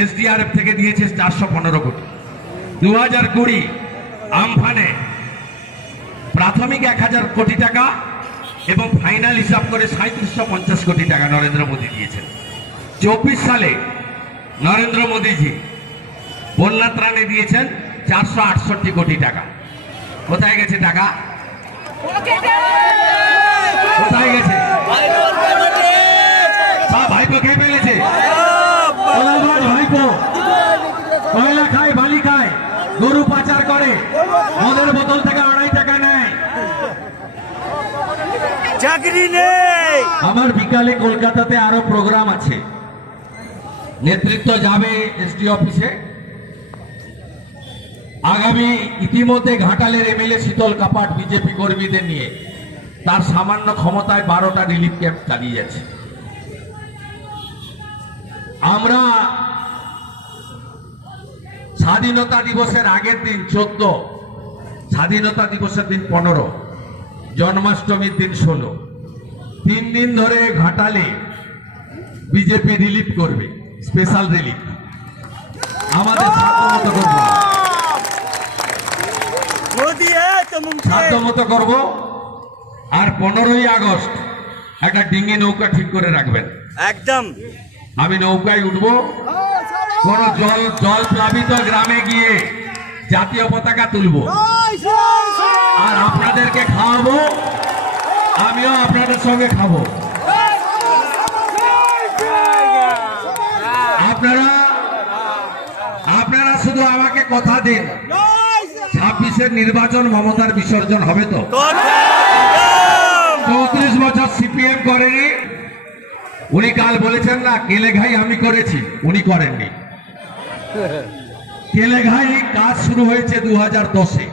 SDRF থেকে দিয়েছে 415 কোটি। 2020 আমফানে প্রাথমিক 1000 কোটি টাকা এবং ফাইনাল হিসাব করে 3750 কোটি টাকা নরেন্দ্র মোদী দিয়েছেন। 24 সালে নরেন্দ্র মোদীজি বন্যা ত্রাণে দিয়েছেন 468 কোটি টাকা। কোথায় গেছে টাকা? কোথায় গেছে? ভাইপো খেয়ে ফেলেছে। ভাইপো কয়লা খায়, বালি খায়, গরু পাচার করে, মদের বোতল থেকে 2.5 টাকা নেয়, চাকরি নেই। আমার বিকালে কলকাতাতে আরো প্রোগ্রাম আছে, নেতৃত্ব যাবে এসডি অফিসে। আগামী ইতিমধ্যে ঘাটালের এমএলএ শীতল কাপাট বিজেপি কর্মীদের নিয়ে তার সামান্য ক্ষমতায় 12টা রিলিফ ক্যাম্প চালিয়ে যাচ্ছে। আমরা স্বাধীনতা দিবসের আগের দিন 14, স্বাধীনতা দিবসের দিন 15, জন্মাষ্টমীর দিন 16, 3 দিন ধরে ঘাটালে বিজেপি রিলিফ করবে, স্পেশাল রিলিফ। আমাদের সাধ্যমতো করবো, সাধ্যমতো করব। আর 15ই আগস্ট একটা ডিঙি নৌকা ঠিক করে রাখবেন। একদম আমি নৌকায় উঠবো, কোন জল প্লাবিত গ্রামে গিয়ে জাতীয় পতাকা তুলবো আর আপনাদেরকে খাওয়াবো, আমিও আপনাদের সঙ্গে খাবো। আপনারা শুধু আমাকে কথা দিন, 26-এর নির্বাচন মমতার বিসর্জন হবে তো? 34 বছর সিপিএম করেনি। উনি কাল বলেছেন না কেলেঘাই আমি করেছি, উনি করেননি। কেলেঘাই কাজ শুরু হয়েছে 2010-এ।